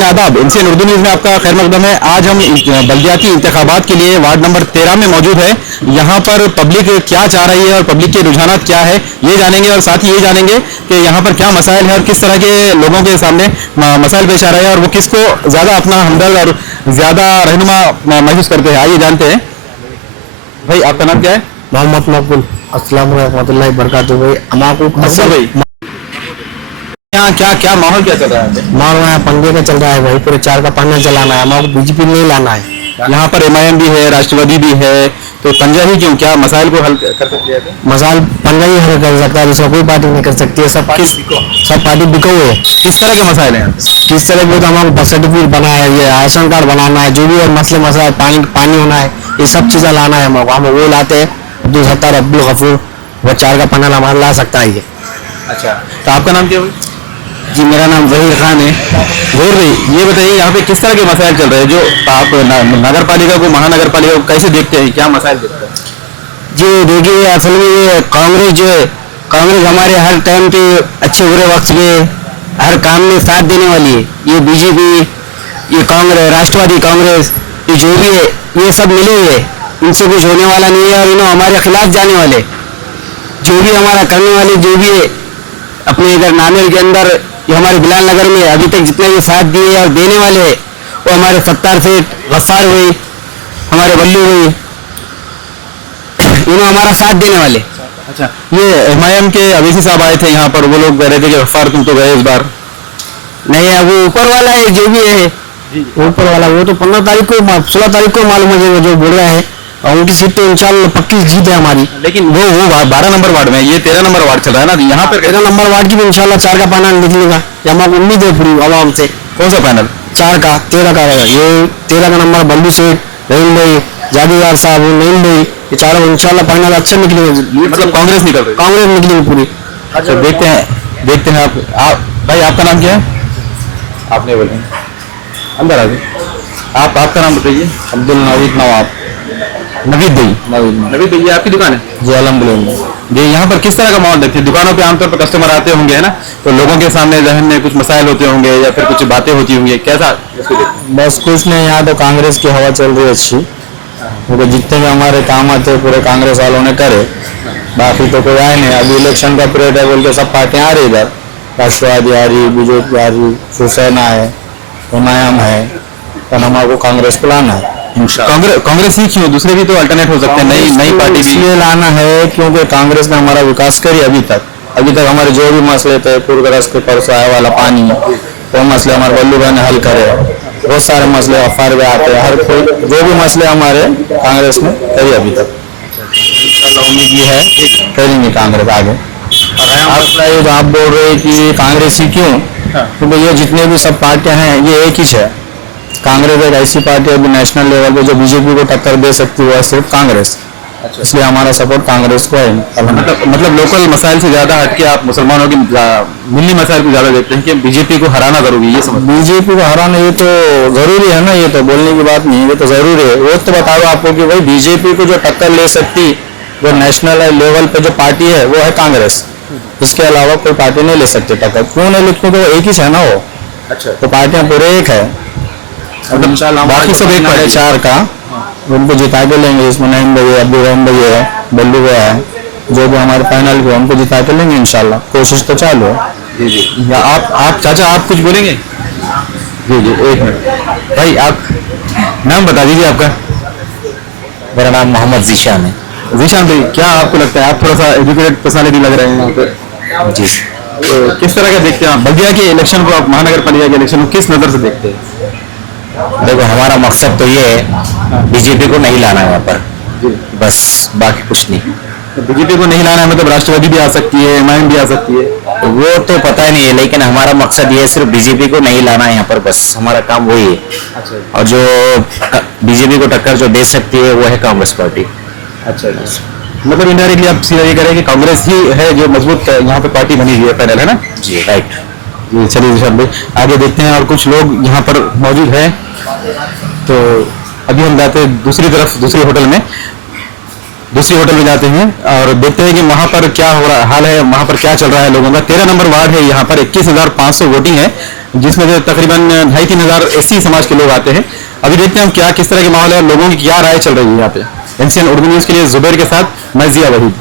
नाज़रीन आदाब, इनसे उर्दू न्यूज़ में आपका खैर मकदम है। आज हम बल्दियाती इंतखाबात के लिए वार्ड नंबर 13 में मौजूद है। यहाँ पर पब्लिक क्या चाह रही है और पब्लिक के रुझानात क्या है ये जानेंगे, और साथ ही ये जानेंगे कि यहाँ पर क्या मसाइल है और किस तरह के लोगों के सामने मसाइल पेश आ रहे हैं और वो किसको ज़्यादा अपना हमदर्द और ज़्यादा रहनुमा महसूस करते हैं। आइए जानते हैं। भाई आपका नाम क्या है? मोहम्मद मकबूल। अस्सलाम वालेकुम रहमतुल्लाहि बरकातुहू। भाई हमारे भाई यहाँ क्या क्या माहौल क्या चल रहा है? माल रहा है, पंगे का चल रहा है भाई, पूरे 4 का पाना चलाना है, हमारे बीजेपी नहीं लाना है। यहाँ पर एमआईएम भी है, राष्ट्रवादी भी है, तो पंजा ही क्यों? क्या मसाइल को हल कर सकते हैं? मसाल पंजा ही हल कर सकता है, दूसरा कोई पार्टी नहीं कर सकती है। सब पार्टी बिको हुए। किस तरह के मसाइल हैं? किस तरह के? तो हमारे बर्थ सर्टिफिकेट बना है, ये राशन कार्ड बनाना है, जो भी और मसले मसाइल पानी होना है, ये सब चीज़ें लाना है हमको। हम वो लाते हैं अब्दुल सत्तार अब्दुल गफूर, वो 4 का पाना हमारा ला सकता है ये। अच्छा, तो आपका नाम क्या है? जी मेरा नाम जहीर खान है। जहीर भाई, ये बताइए यहाँ पे किस तरह के मसाइल चल रहे हैं जो आप नगर पालिका को, महानगर पालिका को कैसे देखते हैं? क्या मसाइल देखते हैं? जी देखिए, असल में ये कांग्रेस जो है, कांग्रेस हमारे हर टाइम पे अच्छे बुरे वक्त में हर काम में साथ देने वाली है। ये बीजेपी, ये कांग्रेस, राष्ट्रवादी कांग्रेस, ये जो भी है, ये सब मिले हुए हैं, इनसे कुछ होने वाला नहीं है और इन्होंने हमारे खिलाफ जाने वाले, जो भी हमारा करने वाले, जो भी है अपने इधर नामेल के अंदर, ये हमारे बिलाल नगर में अभी तक जितने भी साथ दिए और देने वाले हैं, वो हमारे सत्तार सेठ, गफ्फार हुई, हमारे बल्लू हुई, इन्होंने हमारा साथ देने वाले। अच्छा, ये एमआईएम के अवैसी साहब आए थे यहाँ पर, वो लोग कह रहे थे कि गफ्फार तुम तो गए इस बार। नहीं है, वो ऊपर वाला है, जो भी है ऊपर वाला, वो तो 15 तारीख को 16 तारीख को मालूम है जो बोल रहा है, और उनकी सीट तो इंशाल्लाह पक्की जीत है हमारी। लेकिन वो 12 नंबर वार्ड में, ये 13 नंबर वार्ड चल रहा है ना, यहाँ पर 13 नंबर वार्ड की भी इंशाल्लाह 4 का पैनल निकलेगा, ये हमारी उम्मीद है पूरी आवाम से। कौन सा पैनल? 4 का, 13 का रहेगा। ये 13 का नंबर बल्लू सेठ, रहीम भाई, जादूगार साहब, नईम भाई, ये चारों इंशाल्लाह पैनल अच्छा निकलेगा। मतलब कांग्रेस निकल रही है? कांग्रेस निकलेगी पूरी। अच्छा, देखते हैं आप भाई आपका नाम क्या है? आपने बोले अंदर आ गए। आपका नाम बताइए। अब्दुल नवीद नवाब। नवीद भाई, ये आपकी दुकान है? जी अल्हम्दुलिल्लाह। ये यहाँ पर किस तरह का माहौल देखते हैं? दुकानों पे आमतौर पर कस्टमर आते होंगे है ना, तो लोगों के सामने जहन में कुछ मसाइल होते होंगे या फिर कुछ बातें होती होंगी, कैसा? बस कुछ नहीं, यहाँ तो कांग्रेस की हवा चल रही है अच्छी, क्योंकि जितने भी हमारे काम आते पूरे कांग्रेस वालों ने करे, बाकी तो कोई आए नहीं। अभी इलेक्शन का पीरियड है बोल के सब पार्टियाँ आ रही इधर, राष्ट्रवादी आ रही, बीजेपी आ रही, शिवसेना है, एमआईएम है, तो हमारे को कांग्रेस को लाना है। कांग्रेस ही क्यों? दूसरे भी तो अल्टरनेट हो सकते हैं, नई पार्टी भी। इसलिए लाना है क्योंकि कांग्रेस ने हमारा विकास करी अभी तक हमारे जो भी मसले थे, पूर्वग्रस के परसों आए वाला पानी, वो मसले हमारे बल्लू भाई ने हल करे। बहुत सारे मसले अफार में आते हैं, हर कोई जो भी मसले हमारे कांग्रेस ने करी अभी तक। उम्मीद ये है करेंगे कांग्रेस आगे। आप बोल रहे कि कांग्रेस ही क्यों? क्योंकि ये जितने भी सब पार्टियां हैं ये एक ही है। कांग्रेस एक ऐसी पार्टी है अभी नेशनल लेवल पे जो बीजेपी को टक्कर दे सकती है, सिर्फ कांग्रेस। अच्छा, इसलिए हमारा सपोर्ट कांग्रेस को है। मतलब लोकल मसाइल से ज्यादा हटके आप मुसलमानों की मिली मसाइल को ज्यादा देखते हैं कि बीजेपी को हराना जरूरी है, ये समझ? बीजेपी को हराना ये तो जरूरी है ना, ये तो बोलने की बात नहीं है, ये तो जरूरी है। वो तो बता दो आपको कि भाई बीजेपी को जो टक्कर ले सकती, जो नेशनल लेवल पे जो पार्टी है वो है कांग्रेस, इसके अलावा कोई पार्टी नहीं ले सकती टक्कर। क्यों नहीं लिखते? तो एक ही है ना वो। अच्छा, तो पार्टियां पूरे एक है, बाकी सब एक पार्टी 4 का, उनको जिता के लेंगे। इसमें नईम भाई है, अब्दुल रहीम भाई है, बल्लू भाई है, जो भी हमारे फाइनल को उनको जिता के लेंगे इंशाल्लाह। कोशिश तो चालू है। जी। या आप चाचा आप कुछ बोलेंगे? जी, एक मिनट भाई, आप नाम बता दीजिए आपका। मेरा नाम मोहम्मद जीशान है। जीशान भाई, क्या आपको लगता है, आप थोड़ा सा एजुकेटेड पर्सनालिटी लग रहे हैं यहाँ पे जी, तो किस तरह का देखते हैं आप बल्दिया के इलेक्शन को, आप महानगर पालिका के इलेक्शन को किस नजर से देखते हैं? देखो हमारा मकसद तो ये है बीजेपी को नहीं लाना है यहाँ पर, बस बाकी कुछ नहीं। बीजेपी को नहीं लाना है मतलब राष्ट्रवादी भी आ सकती है, एमआईएम भी आ सकती है, वो तो पता ही नहीं है, लेकिन हमारा मकसद ये है सिर्फ बीजेपी को नहीं लाना है यहाँ पर, बस हमारा काम वही है। अच्छा, और जो बीजेपी को टक्कर जो दे सकती है वो है कांग्रेस पार्टी। अच्छा, मतलब इनडायरेक्टली आप सीधा ये करें कि कांग्रेस ही है जो मजबूत यहाँ पे पार्टी बनी हुई है, पैनल है ना? जी राइट। जी चलिए विशाल भाई, आगे देखते हैं और कुछ लोग यहाँ पर मौजूद हैं। तो अभी हम जाते हैं दूसरी तरफ, दूसरी होटल में जाते हैं और देखते हैं कि वहाँ पर क्या हो रहा हाल है, वहाँ पर क्या चल रहा है लोगों का। 13 नंबर वार्ड है, यहाँ पर 21,500 वोटिंग है। जिसमें से तकरीबन 2,500-3,000 एससी समाज के लोग आते हैं। अभी देखते हैं हम क्या किस तरह के माहौल है और लोगों की क्या राय चल रही है यहाँ पे। एनसीएन उर्दू न्यूज़ के लिए जुबैर के साथ मैं जिया वहीद।